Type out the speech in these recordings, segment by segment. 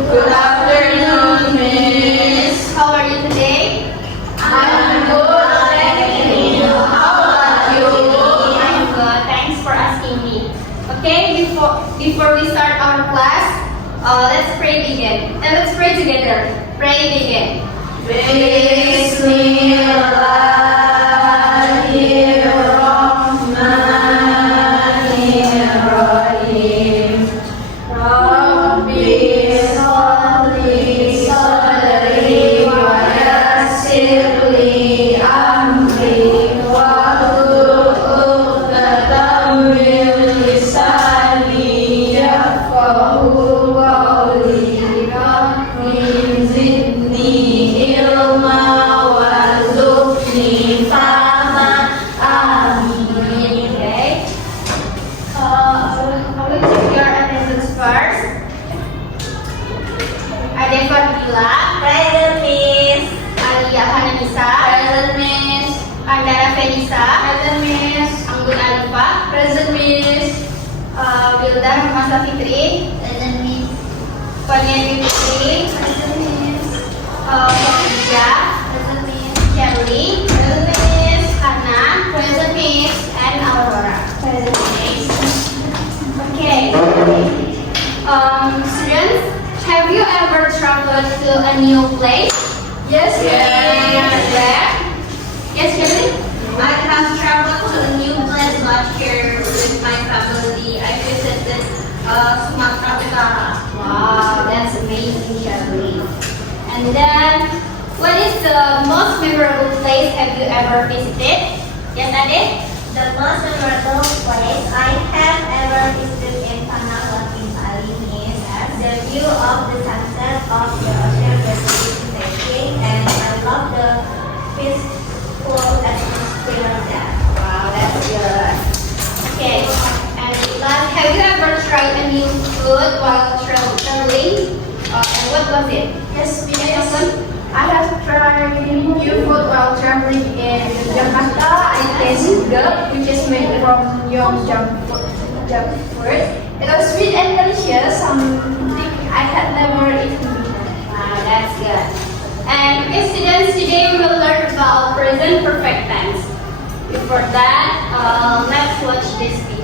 Good afternoon, Miss. How are you today? I'm good, thank you. How about you? I'm good. Thanks for asking me. Okay, before we start our class, let's pray let's pray together. Pray begin. Bismillahirrahmanirrahim. Rabbi sholli sadri wa yassirli amri wahlul 'uqdatam min lisani yafqahu qawli. Rabbi zidni ilma warzuqni fahma. Amin. Okay. I will check your attendance first. Ade Fadila, Present, Miss. Alia Hanisa, Present, Miss. Andara Felisa, Present, Miss. Anggun Alifa, Present, Miss. Wilda Masa Fitri, Present, Miss. Fanian Fitri, Present, Miss. Khadija, Present, Miss. Shirley, Present, Miss. Hana, Present, Miss. and Aurora. Present, Miss. Okay. Students, have you ever traveled to a new place? Yes, Where? Yes, Shirley? I have traveled to a new place last year with my family. I visited Sumatera Utara. Wow, that's amazing, Shirley. And then, what is the most memorable place have you ever visited? Yes, Ade? The most memorable place I have ever visited in Panaguatin, Bali is the view of the sunset of the Ocean Pacific taking, and I love the peaceful atmosphere there. Wow, that's good. Okay, and last, have you ever tried a new food while traveling? And what was it? Yes, Yes, I have tried new food while traveling in Jakarta. I tasted gudeg, which is made from young jam fruit. It was sweet and delicious, something I had never eaten before. Wow, that's good. And okay, students, today we will learn about present perfect tense. Before that, let's watch this video.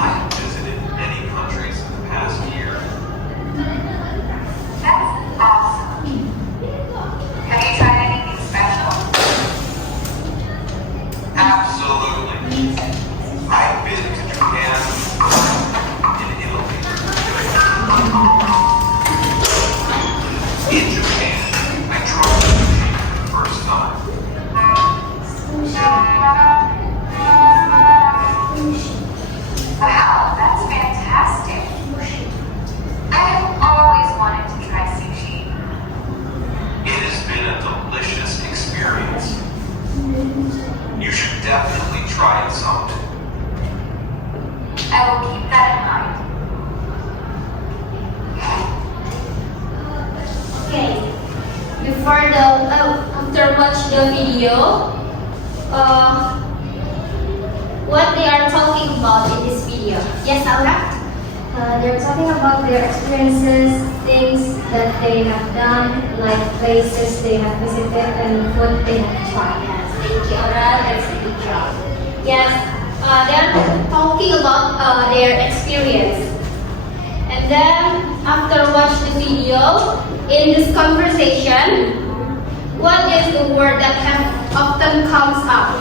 I have visited many countries in the past year. That's awesome. Have you tried anything special? Absolutely. I've been to Japan and Italy. In Japan, I tried sushi for the first time. Wow, that's fantastic. I have always wanted to try sushi. It has been a delicious experience. You should definitely try it someday. I will keep that in mind. Okay. After watch the video, what they are talking about in this video? Yes, Aura? They're talking about their experiences, things that they have done, like places they have visited and food they have tried. Yes, thank you, Aura. That's a good job. Yes, they are talking about their experience. And then, after watch the video, in this conversation, what is the word that often comes up?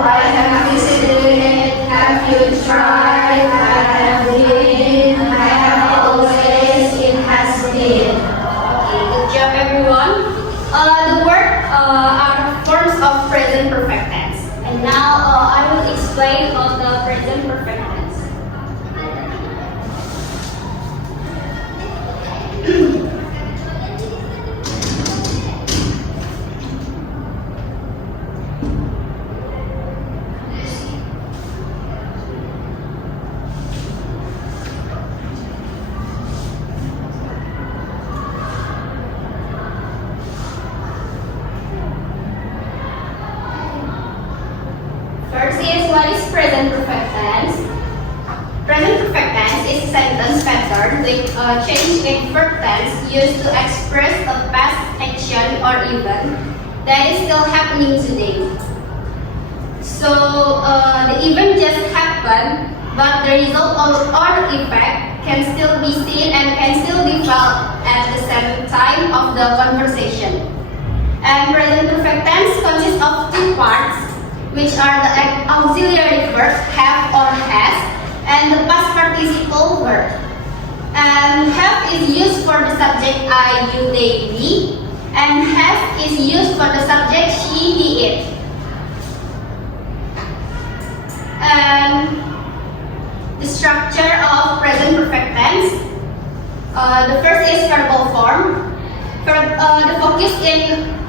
I have visited, have you tried, I have been, I have always, it has been. Okay, good job, everyone. The word are forms of present perfect tense. And now I will explain about the present perfect tense. present perfect tense. Present perfect tense is a sentence pattern with a change in verb tense used to express a past action or event that is still happening today. So the event just happened, but the result or effect can still be seen and can still be felt at the same time of the conversation. And present perfect tense consists of two parts, which are the auxiliary verb have or has, and the past participle verb. And have is used for the subject I, you, they, we, and has is used for the subject she, he, it. And the structure of present perfect tense. The first is verbal form. The focus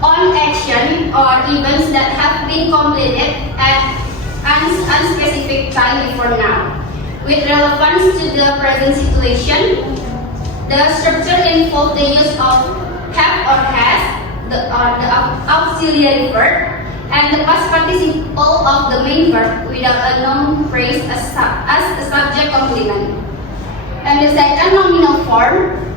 on action or events that have been completed at an unspecific time before now, with relevance to the present situation. The structure involves the use of have or has, the auxiliary verb, and the past participle of the main verb without a noun phrase as the subject complement. And the second, nominal form.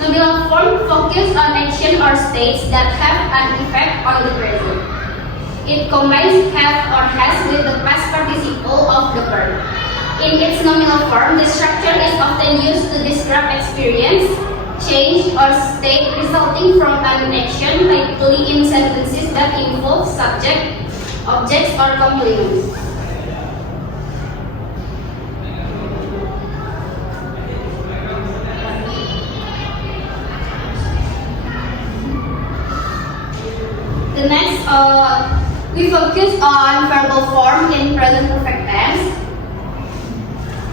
Nominal form focuses on action or states that have an effect on the present. It combines have or has with the past participle of the verb. In its nominal form, the structure is often used to describe experience, change, or state resulting from an action, typically in sentences that involve subject, objects, or complements. The next, we focus on verbal form in present perfect tense.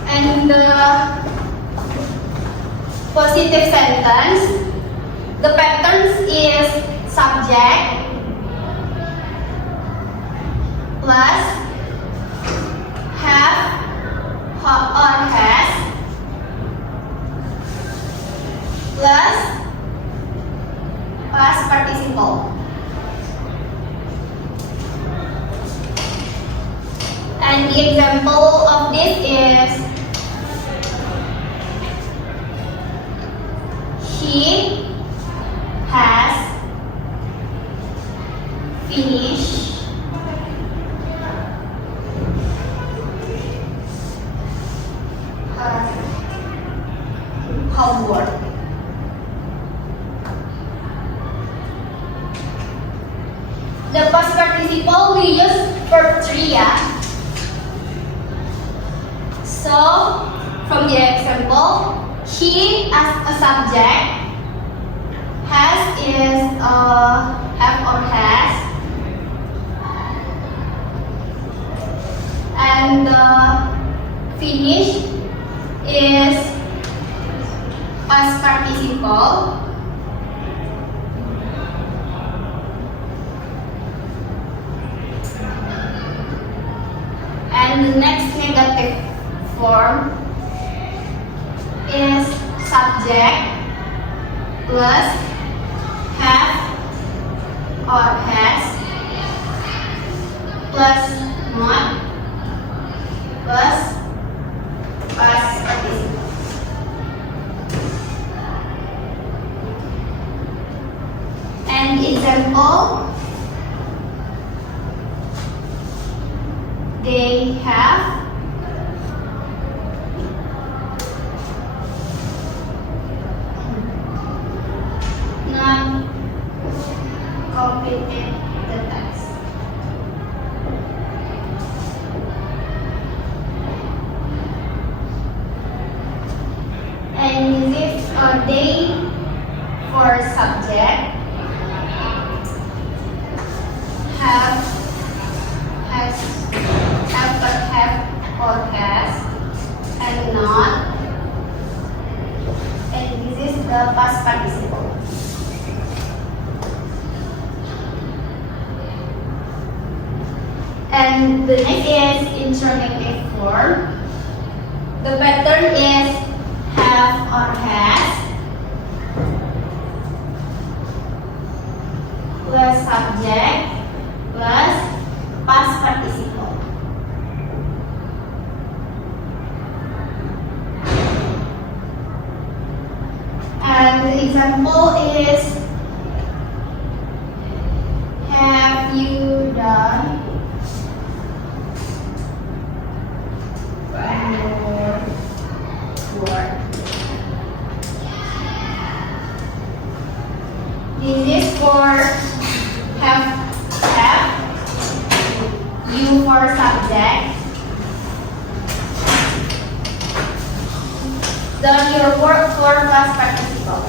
And the positive sentence, the patterns is subject plus have or has plus past participle. And the example of this is he has finished her homework. The past participle we use verb 3, yeah. So, from the example, he as a subject, has is have or has, and finish is past participle, and the next negative form is subject plus have or has plus not plus past participle. And example, they have not completed the task. And this is a day for subject, have, has, have or has, and not, and this is the past participle. And the next is interrogative form. The pattern is have or has plus subject plus past participle. the example is, have you done your work? This is for have, you for subject. Done your work for past participle.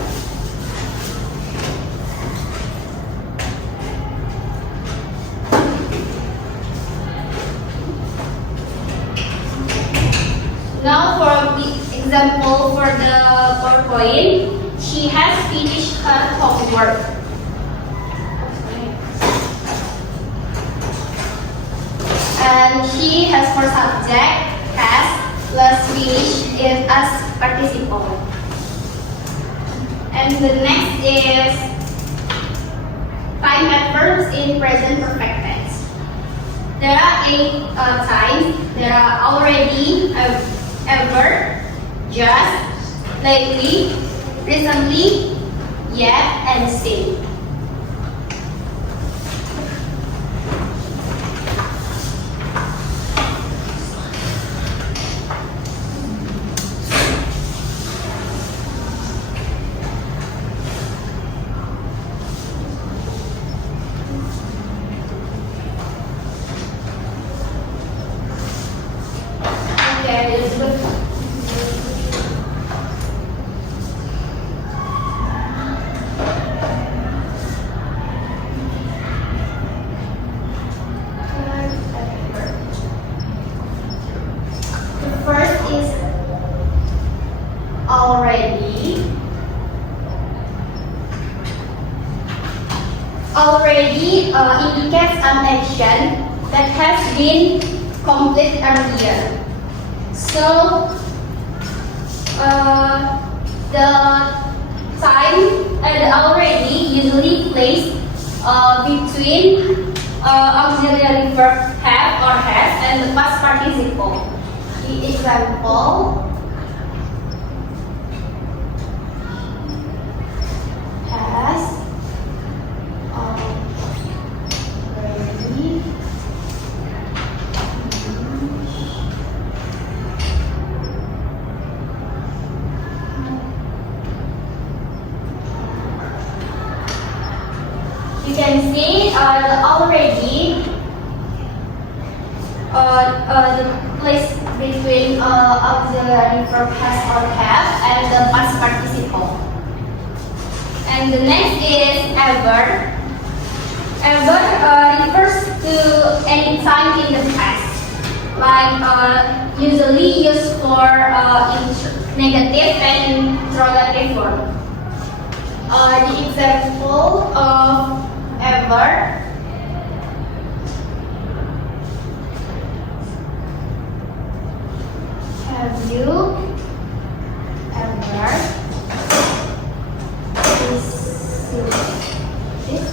Now for the example for the PowerPoint, she has finished her homework. And she has for subject has plus finish is as participle. And the next is time adverbs in present perfect tense. There are 8 times. There are already, ever, just, lately, recently, yet, and still. Okay, let's look. The first is already. Already indicates an action that has been completed earlier. So the time and already usually placed between auxiliary verb have or has and the past participle. The example has already you can see the already the place between auxiliary verb has or have and the past participle. And the next is ever. Ever refers to any time in the past, like usually used for negative and interrogative form. The example of ever have you ever visited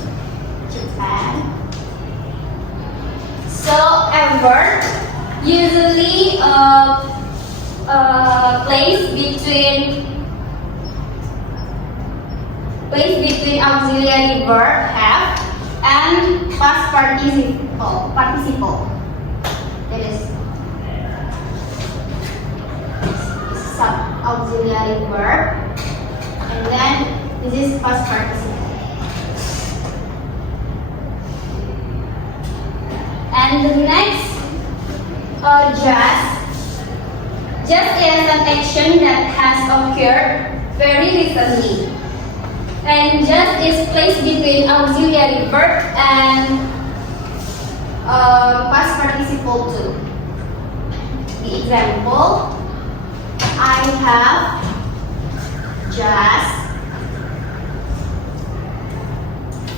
Japan? So ever usually placed between auxiliary verb have and past participle. It is sub auxiliary verb, and then this is past participle. And the next, just is an action that has occurred very recently. And just is placed between auxiliary verb and past participle too. The example, I have just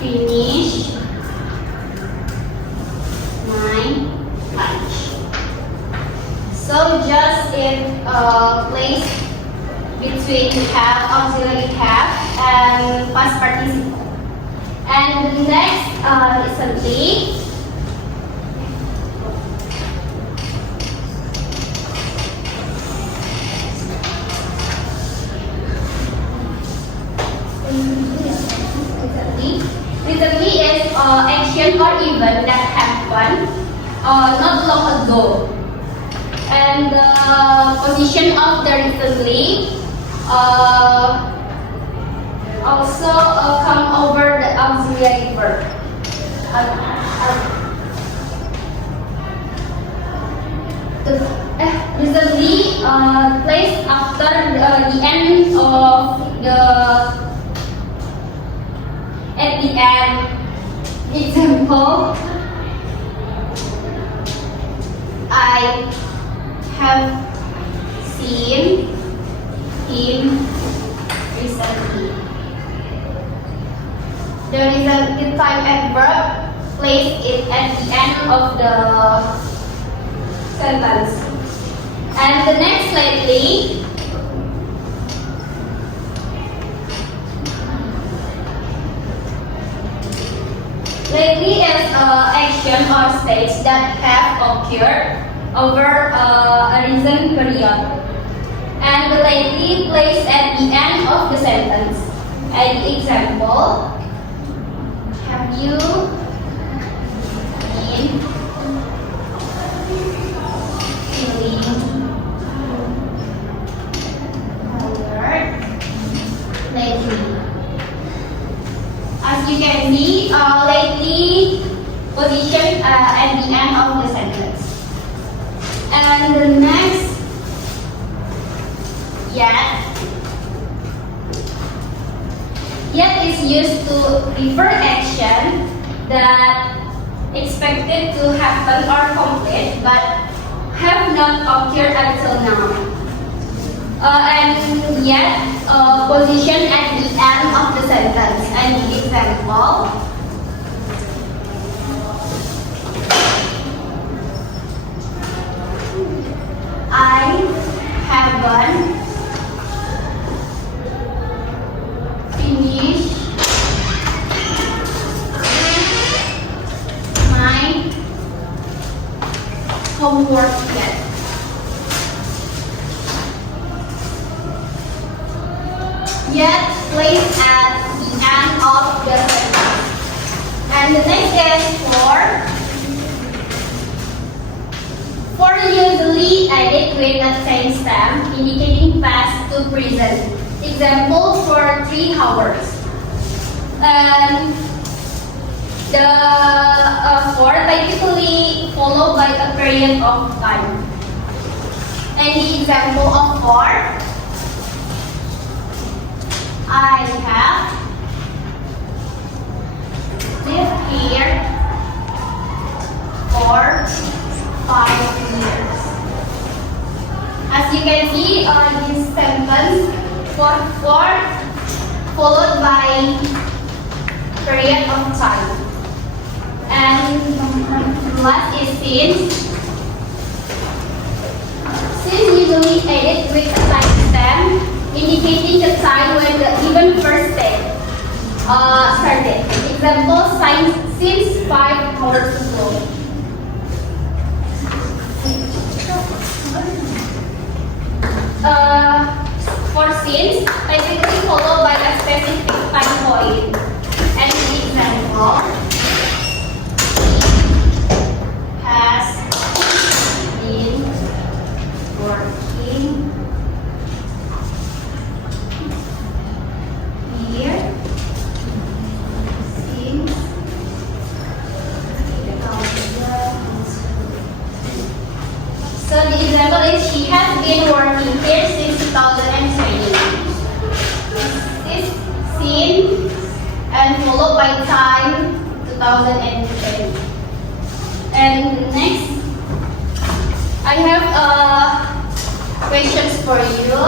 finished my lunch. So just is placed between have, auxiliary have, and past participle. And the next recently, not long ago. And the position of the recently also come over the auxiliary verb. Recently placed after the end of the at the end. Example, I have seen him recently. The resulting time adverb place it at the end of the sentence. And the next lately, lately is action or states that have occurred over a recent period. And the lately placed at the end of the sentence. An example, have you been feeling tired lately? As you can see, lately position at the end of the sentence. And the next, yet is used to refer action that expected to happen or complete but have not occurred until now. And yet position at the end of the sentence. An example, I haven't finished my homework yet. Yet placed at the end of the sentence. And the next is for usually added with a timestamp indicating past to present. Example, for 3 hours. And the for typically followed by a period of time. Any example of for? I have lived here for 5 years. As you can see, this sentence for followed by period of time. And last is since. Since usually added with a timestamp indicating the time when the event first started. Example, since 5 hours ago. For since, typically followed by a specific time point. And the example, has been working here since 2000. So the example is she has been working here since 2020. This scene and followed by time 2020. And next, I have questions for you.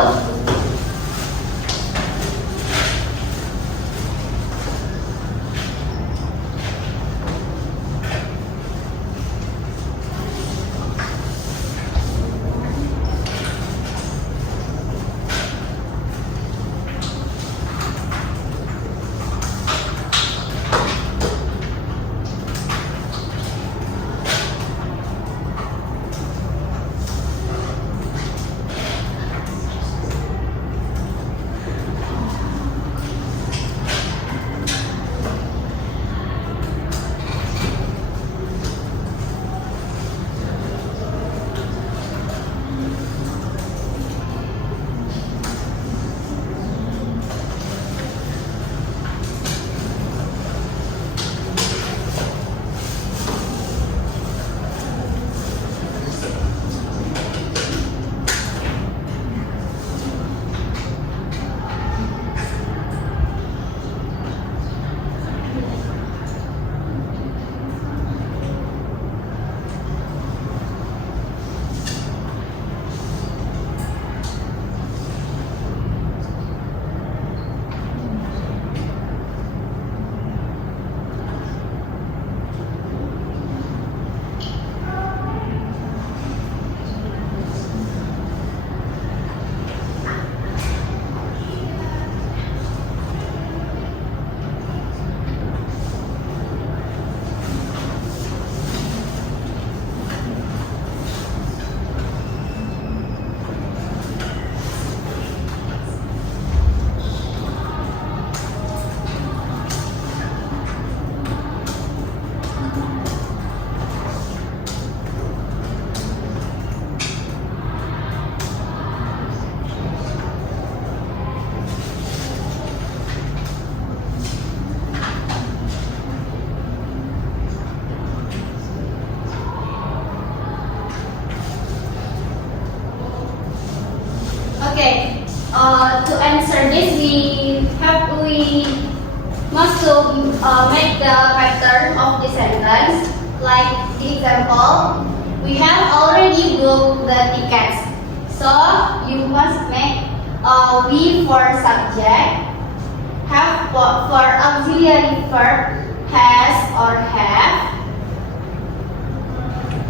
Okay. To answer this, we must to make the pattern of the sentence. Like the example, we have already booked the tickets. So you must make we for subject, have for auxiliary verb, has or have,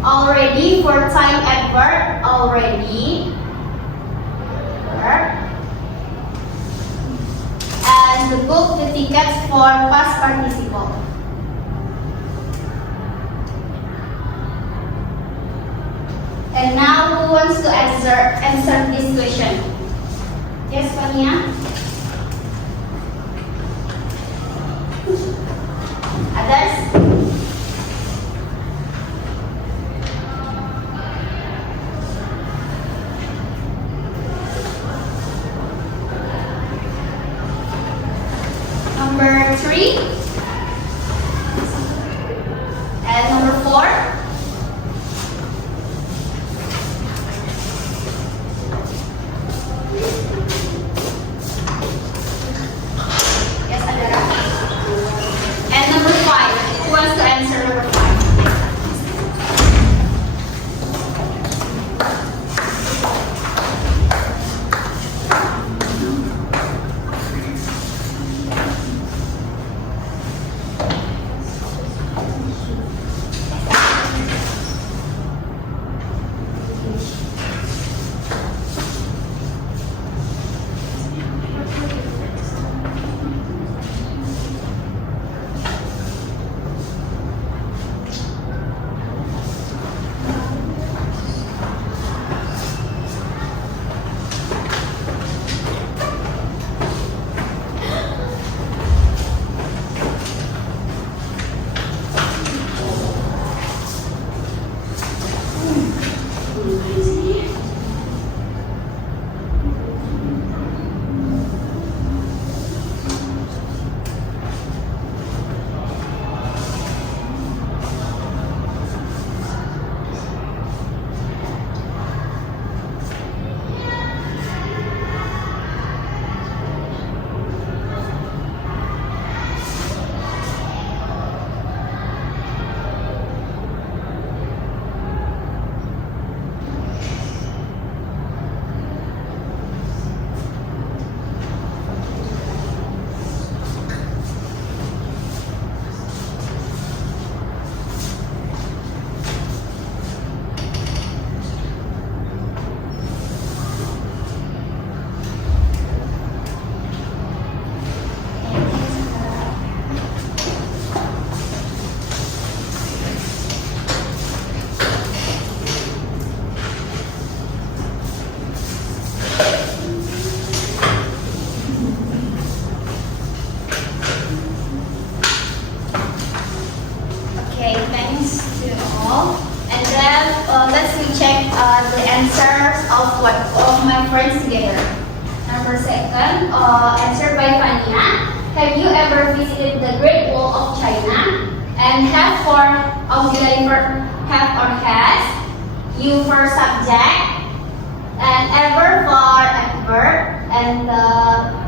already for time adverb, already, verb, and book the tickets for past participle. And now who wants to answer this question? Yes, Fania? Others? Number 3 and number 4. Yes, Adara. And number 5. Who wants to answer number 5? Okay, thanks to all. And then let's check the answers of my friends together. Number 2, answered by Fania. Have you ever visited the Great Wall of China? And have for auxiliary verb, have or has. You for subject. And ever for adverb. And the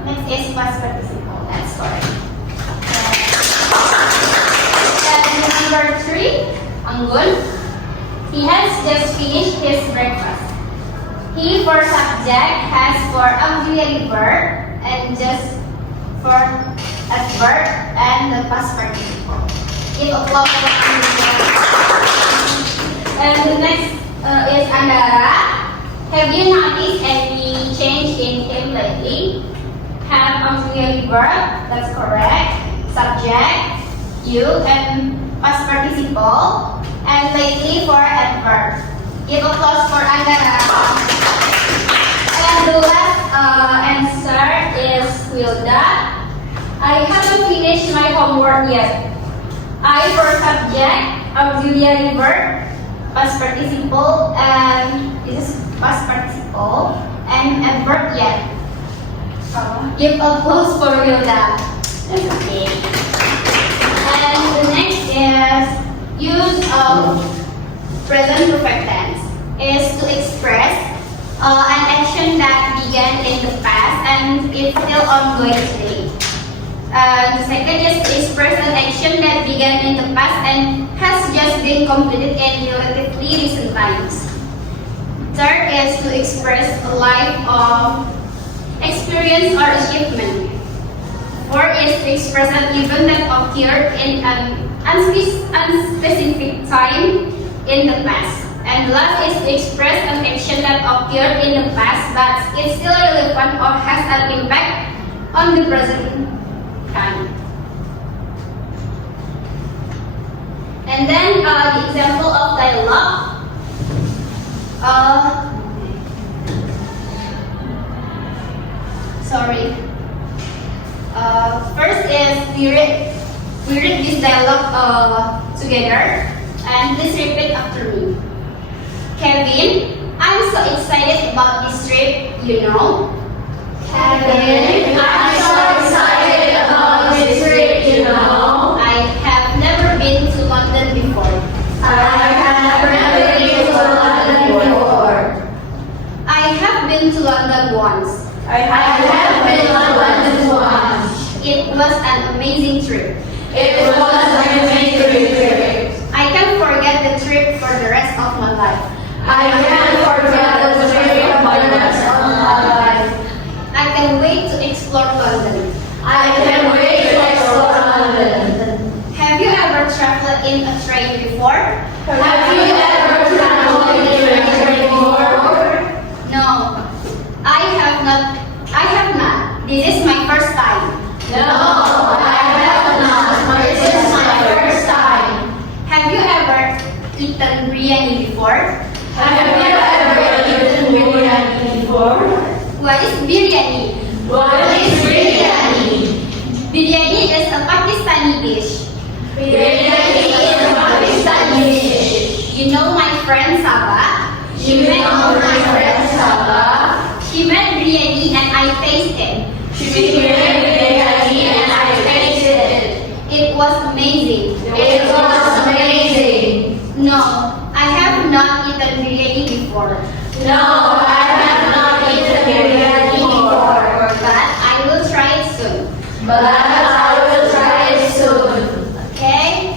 next is past participle. That's correct. And number 3, Anggun. He has just finished his breakfast. He for subject, has for auxiliary verb, and just for adverb and the past participle. Give applause for Anggun. And the next is Andara. Have you noticed any change in him lately? Have auxiliary verb, that's correct. Subject, you, and past participle, and lately for adverb. Give applause for Andara. And the last answer is Wilda. I haven't finished my homework yet. I for subject, auxiliary verb, past participle, and this is past participle, and adverb yet. Give applause for Wilda. That's okay. And the next is use of present perfect tense is to express an action that began began in the past and it's still ongoing today. The second is to express an action that began in the past and has just been completed in relatively recent times. Third is to express a life of experience or achievement. Fourth is to express an event that occurred in an unspecific time in the past. And last is to express an action that occurred in the past but is still relevant or has an impact on the present time. And then the example of dialogue. First is we read this dialogue together, and please repeat after me. Kevin, I'm so excited about this trip, you know. Kevin, I'm so excited about this trip, you know. I have never been to London before. I have never been to London before. I have been to London once. I have been to London once. It was an amazing trip. It was an amazing trip. I can't forget the trip for the rest of my life. I can't forget the trip for the rest of my life. I can wait to explore London. I can wait to explore London. Have you ever traveled in a train before? Have you ever traveled in a train before? No, I have not. This is my first time. No, I have not. This is my first time. Have you ever eaten biryani before? Have you ever eaten biryani before? What is biryani? What is biryani? Biryani is a Pakistani dish. Biryani is a Pakistani dish. You know my friend Sabah? You know my friend Sabah? She made biryani and I tasted. She made biryani and I tasted. It was amazing. It was amazing. No, I have not eaten biryani before. No, I have not eaten biryani before. But I will try it soon. But I will try it soon. Okay,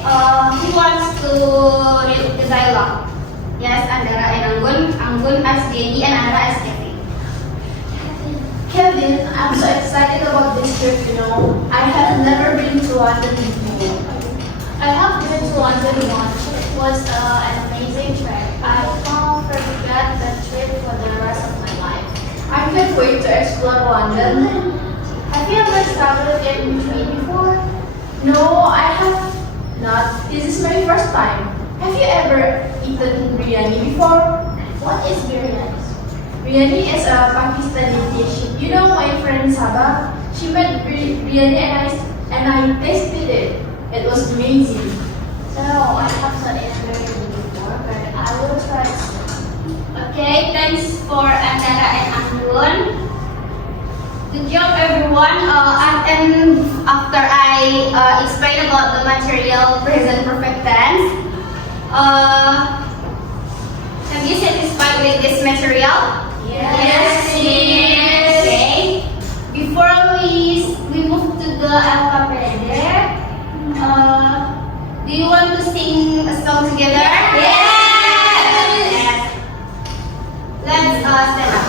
who wants to read the dialogue? Yes, Andara and Anggun as Jenny and Ara as Kevin. Kevin, I'm so excited about this trip, you know. I have never been to London before. I have been to London once. It was an amazing trip. I can't forget the trip for the rest of my life. I can't wait to explore London. Have you ever traveled in train before? No, I have not. This is my first time. Have you ever eaten biryani before? What is biryani? Biryani is a Pakistani dish. You know my friend Sabah? She made biryani and I tasted it. It was amazing. No, I have not eaten biryani before, but I will try it soon. Okay, thanks for Andara and Anggun. Good job, everyone. And after I explain about the material present perfect tense, have you satisfied with this material? Yes, miss. Okay. Before we move to the alphabet, do you want to sing a song together? Yes. Let's stand up.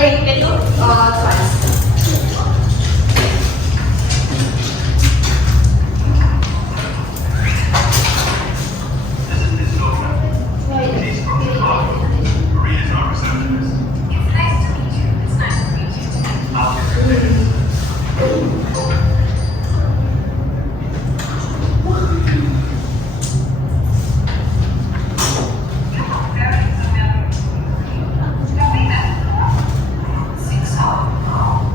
boleh repeat to us. This is Ms. Nova. She's from Chicago. Maria's our receptionist. It's nice to meet you. It's nice to meet you. I'll get her tickets. You look very familiar. Have we met before? Think so? No.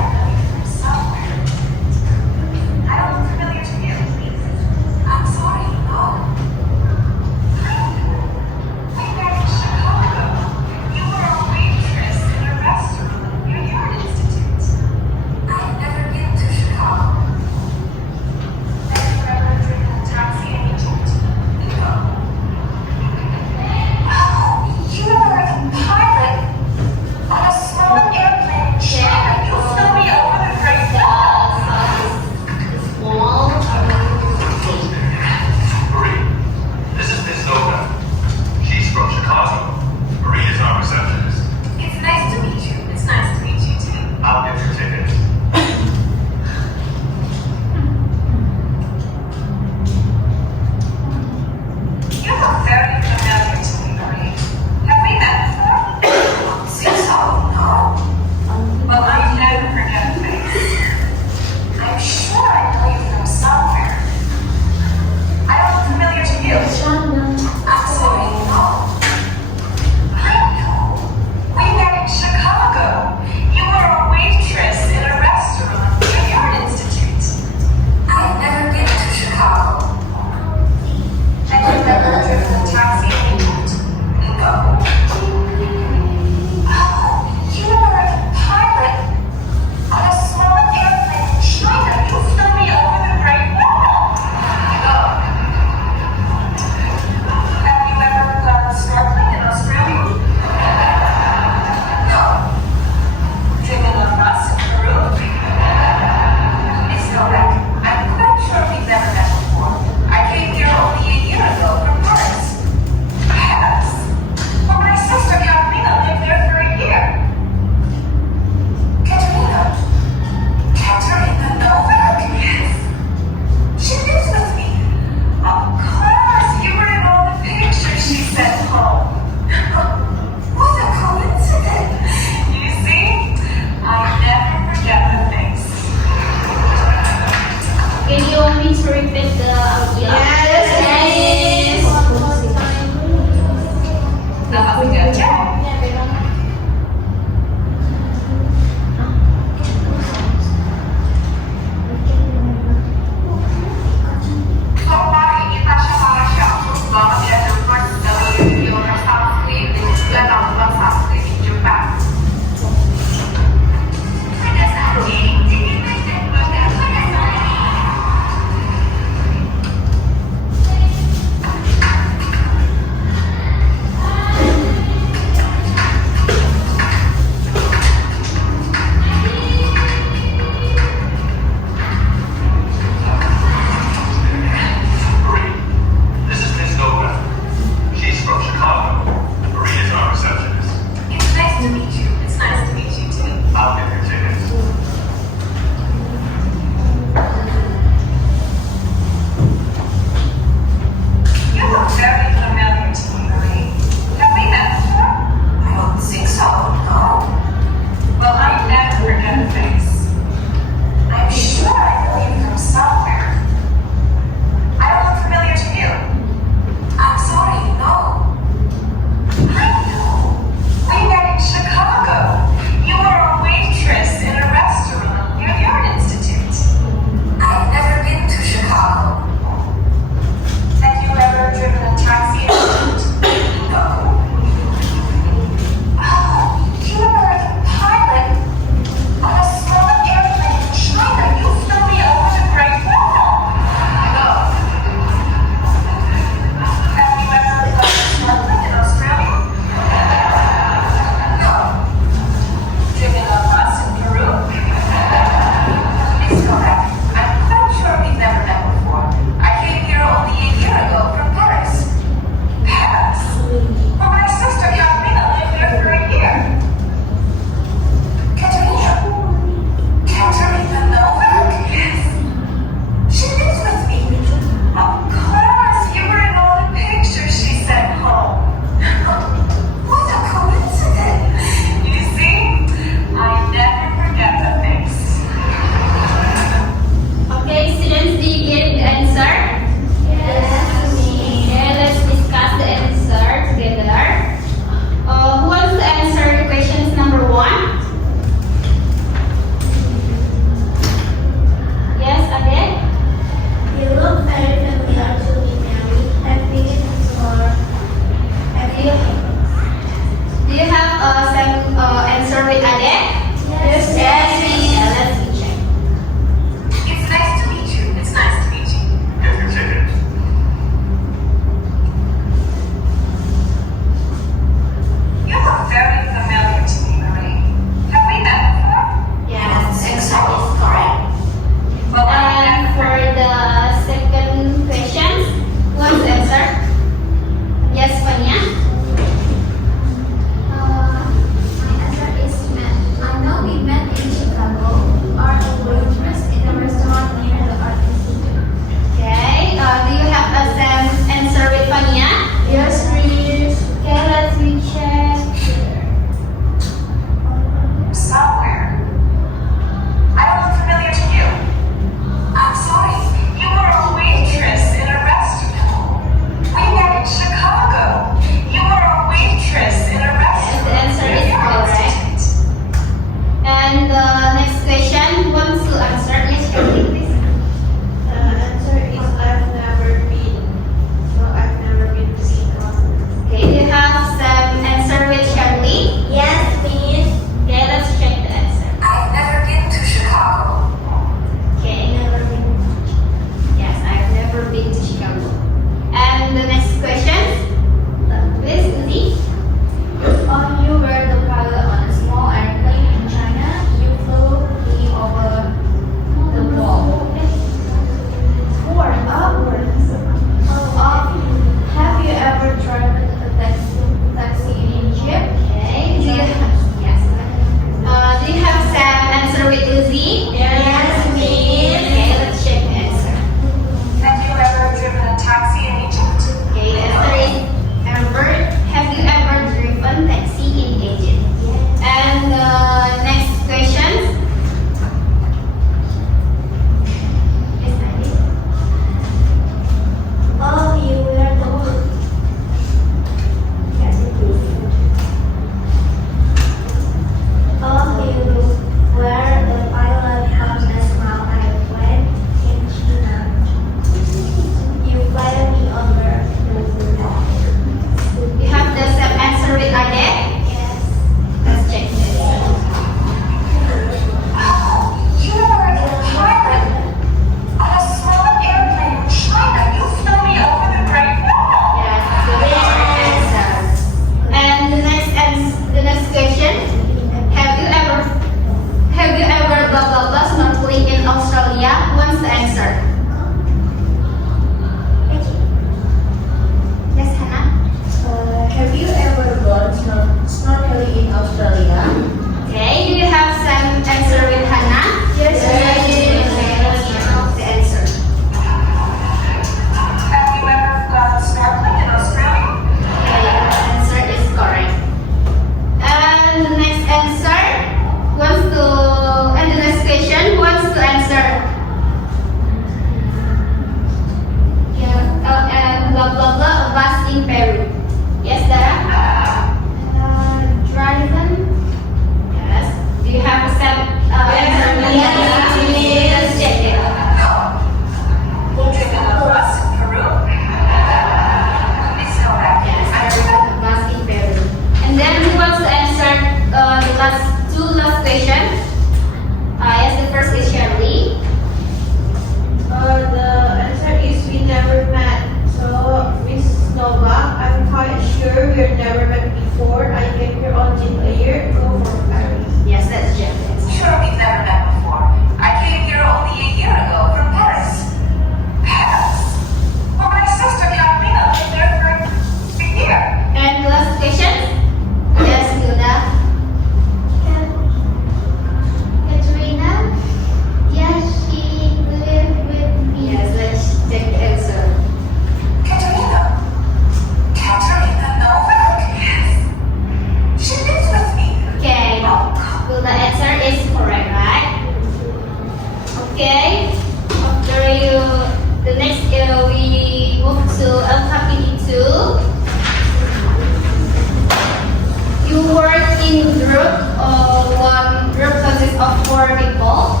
of 4 people.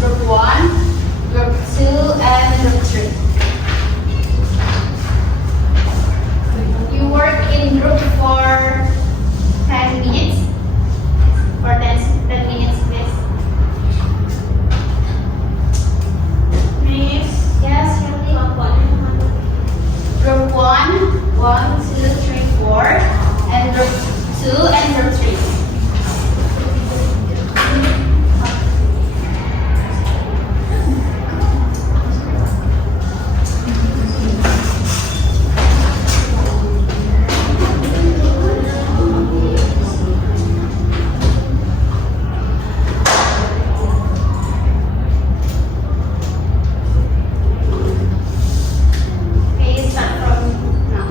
Group 1, Group 2, and Group 3. You work in group for 10 minutes. For 10 minutes, please. Miss, Yes, Shirley. Group 1, 1, 2, 3, 4, and group 2 and group 3. Okay, start from now.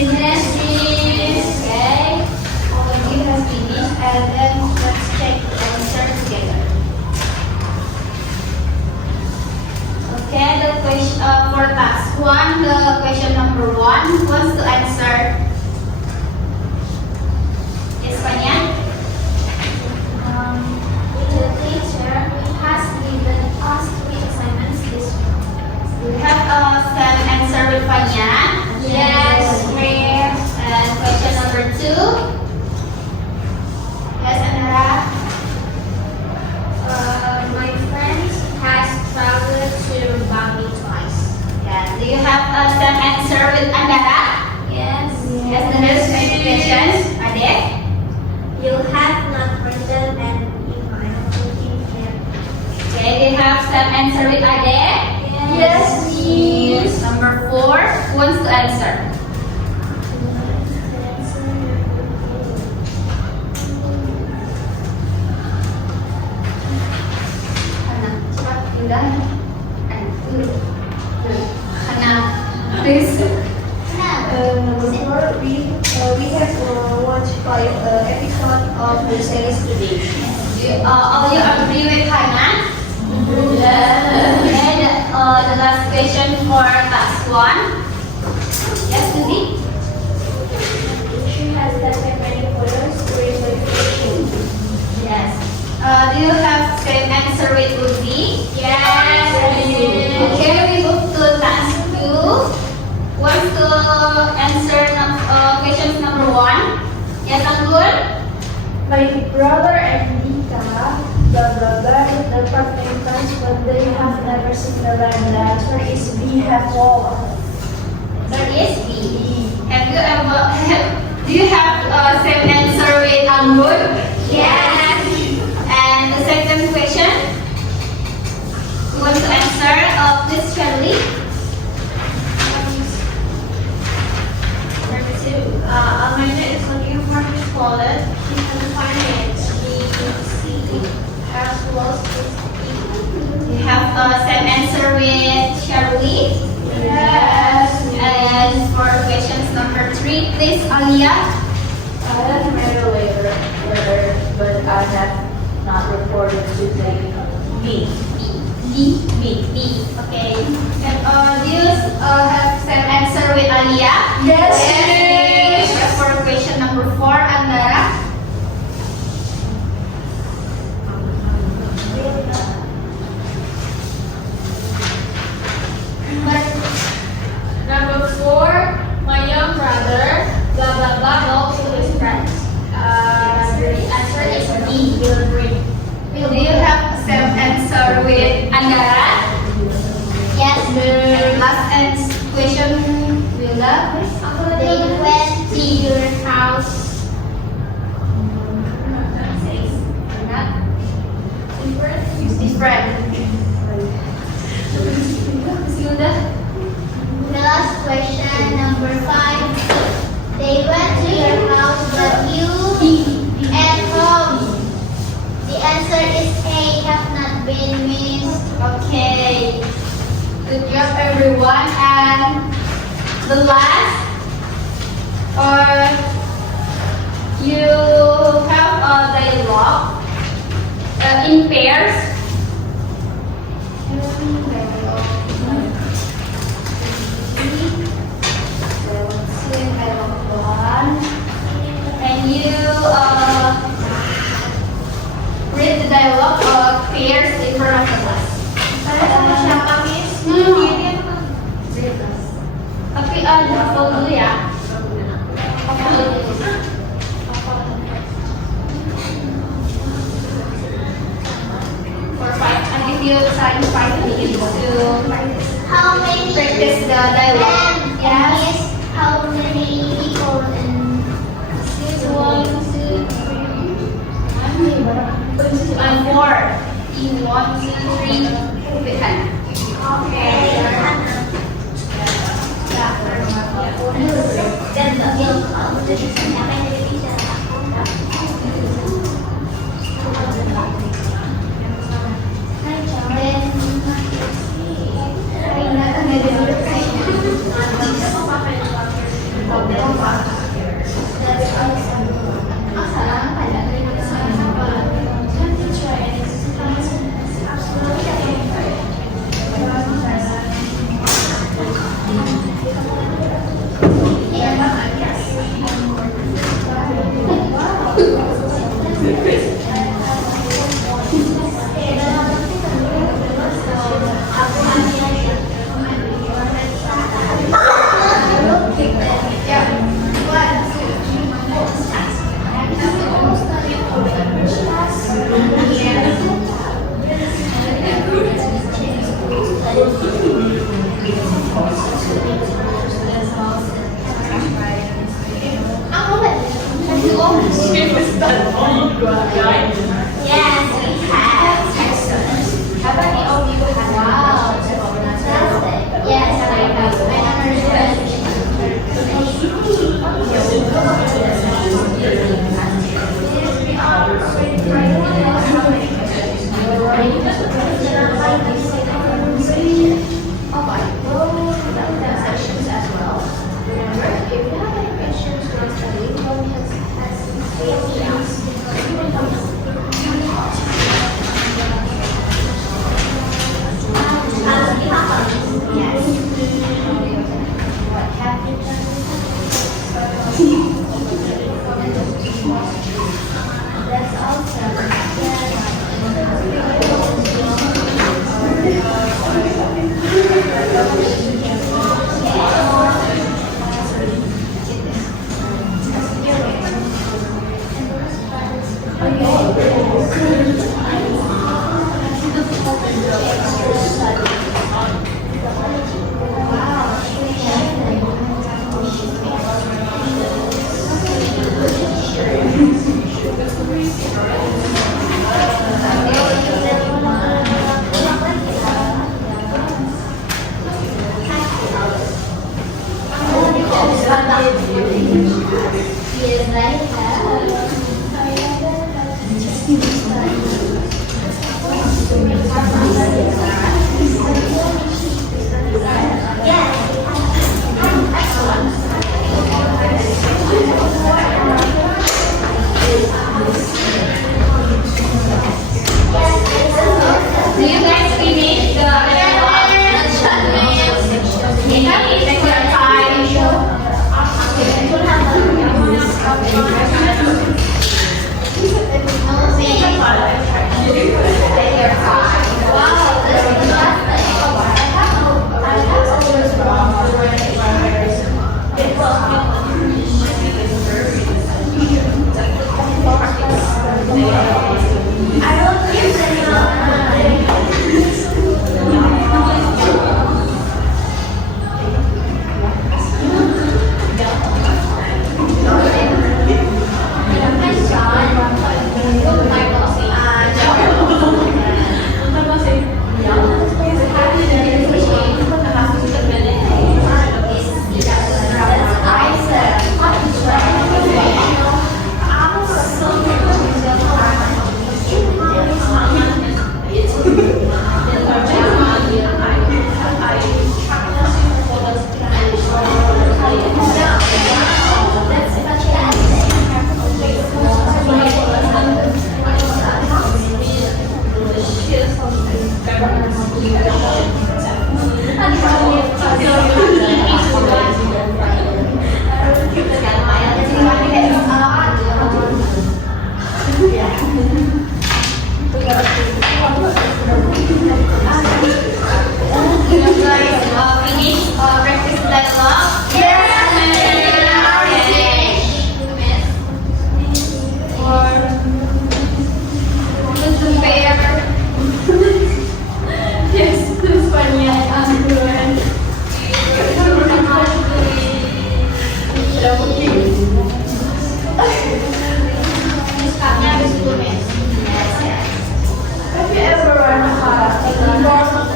Finished. Okay. All of you have finished, and then let's check the answer together. Okay, the question for task 1, the question number 1 wants to answer. Yes, Fanya? The teacher has given us 3 assignments this week. We have some answer with Fanya. Yes, Rhea. And question number 2. Yes, Anara. My friend has traveled to Bali twice. Yes. Do you have some answer with Andara? Yes. Yes, the next question. Ade? You have not written an email to him. Okay, do you have some answer with Ade? Yes, Miss. Number 4. Who wants to answer? Hana, cepat, Yuda. Hana, please. Number 4, we have watched 5 episodes of the series today. All you agree with Hana? Yes. Okay, the last question for task 1. Yes, Suzy? She has that many photos to raise notification. Yes. Do you have same answer with Uzi? Yes. Okay, we move to task 2. Wants to answer questions number 1? Yes, Anggun? My brother and Nika, blah blah blah, with the part-time class, but they have never seen the land. The answer is we have all. There is B. Have you ever do you have same answer with Anggun? Yes. And the second question? Who wants to answer? Please, Shirley. Number 2. Amanda is looking for his wallet. She can't find it. She has lost his key. We have same answer with Shirley. Yes. And for questions number 3, please, Alia. I have read a letter, but I have not reported to the B. B. Okay. And do you have same answer with Alia? Yes. And for question number 4, Andara. Number 4, my young brother, blah blah blah, goes to his friends. The answer is D. Will bring. Do you have same answer with Andara? Yes. The last question, Wilda. They went to your house. Different. Wilda. The last question, number 5. They went to your house, but you at home. The answer is A. Have not been missed. Okay. Good job, everyone. And the last, you have a dialogue in pairs. And you read the dialogue of pairs in front of the class. Siapa, Miss? Tapi hafal dulu ya. Hafal dulu. For 5, I'll give you time 5 minutes to How many practice the dialogue. Yes. How many people in 1, 2, 3, and 4. In 1, 2, 3, bukan. Okay. Dan bagian kamu jadi tanyakan dari bicara. Hai, Jordan. Finish practice dialogue. Yes, Miss Fania, I'm good. Have you ever run a marathon?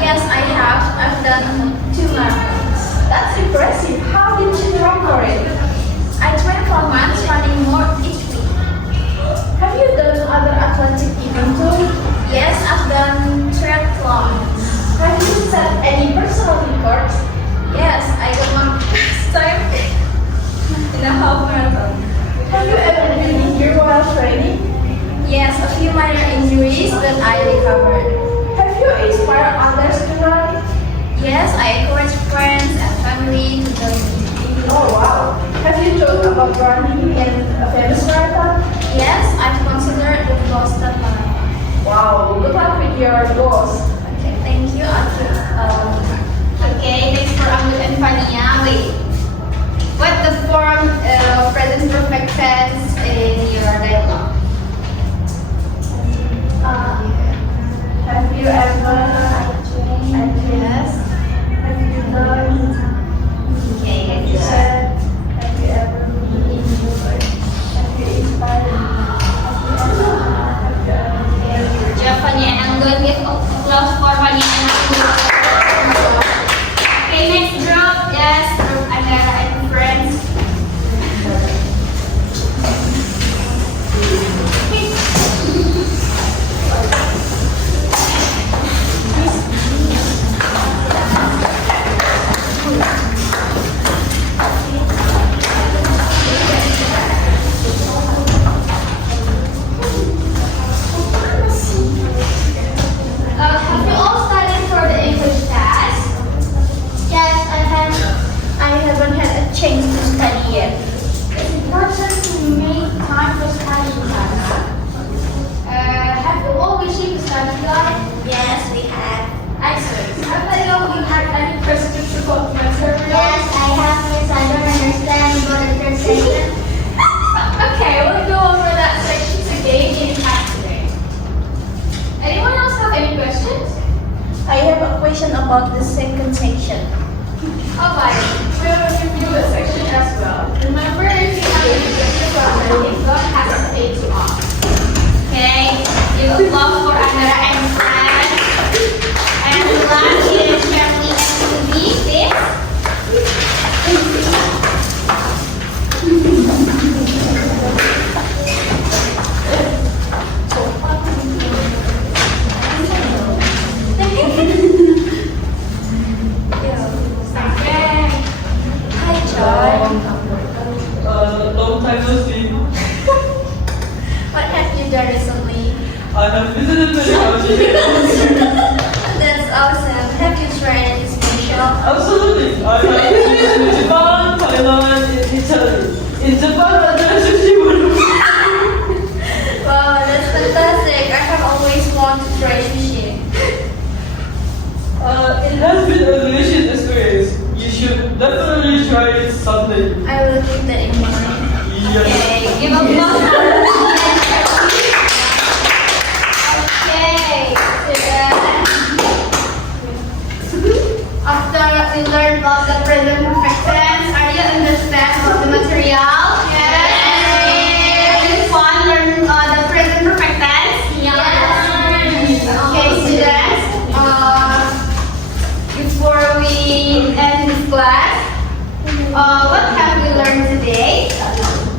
Yes, I have. I've done 2 marathons. That's impressive. How did you train for it? I trained for months, running more each week. Have you done other athletic events too? Yes, I've done triathlon. Have you set any personal records? Yes, I got one time in a half marathon. Have you ever been injured while training? Yes, a few minor injuries, but I recovered. Have you inspired others to run? Yes, I encourage friends and family to join me. Oh wow! Have you thought about running in a famous marathon? Yes, I've considered the Boston Marathon. Wow! Good luck with your goals. Okay, thank you. Okay, next for Amul and Fania. Wait. What the form present perfect tense in your dialogue? Have you ever Yes. Have you done? Okay, Have you said? Have you ever been injured? Have you inspired? Have you ever? Good job, Fania. I'm going to give applause for Fania and Amul. Okay, next group. Yes, group Andara and friends. Have you all studied for the English test? Yes, I haven't had a chance to study yet. It's important to make time for studying, Hannah. Have you all received the study guide? Yes, we have. Excellent. Have any of you had any questions about material? Yes, I have, Miss. I don't understand about the third section. Okay, we'll go over that section again in class today. Anyone else have any questions? I have a question about the second section. Alright, we'll review the section as well. Remember, if you have any questions already, don't hesitate to ask. Okay, give applause for Andara and friends. And last is Shirley and Ruby, please. Hi, Joy. Long time no see. What have you done recently? I have visited many countries. That's awesome. Have you tried any special? Absolutely. I have visited Japan, Thailand, and Italy. In Japan, I drank sushi. Wow, that's fantastic. I have always wanted to try sushi. It has been a delicious experience. You should definitely try it someday. I will keep that in mind. Yes. Okay, give applause for Ruby and Shirley. Okay, after we learned about the present perfect tense, are you understand about the material? Yes. Are you fun learn the present perfect tense? Yes. Okay, students. Before we end this class, what have we learned today?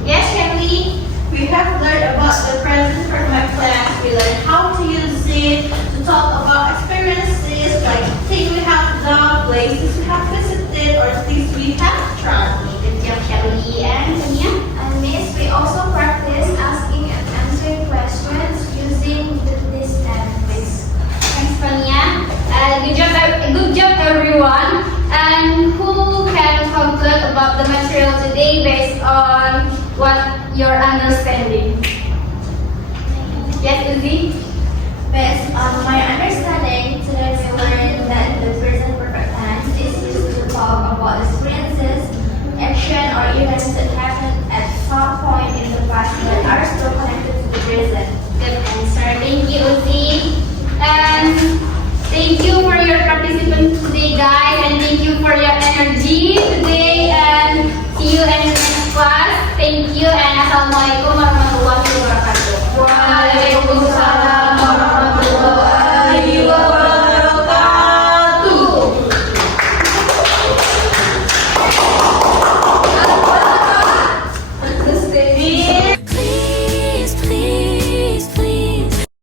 Yes, Shirley? We have learned about the present perfect tense. We learned how to use it to talk about experiences like things we have done, places we have visited, or things we have tried. Good job, Shirley and Tania. And Miss, we also practice asking and answering questions using this and this. Thanks, Fania. Good job, everyone. understanding. Yes, Uzi? Based on my understanding, today we learned that the present perfect tense is used to talk about experiences, action, or events that happened at some point in the past that are still connected to the present. Good answer. Thank you, Uzi. And thank you for your participation today, guys. And thank you for your energy today. And see you in the next class. Thank you and Assalamualaikum warahmatullahi wabarakatuh.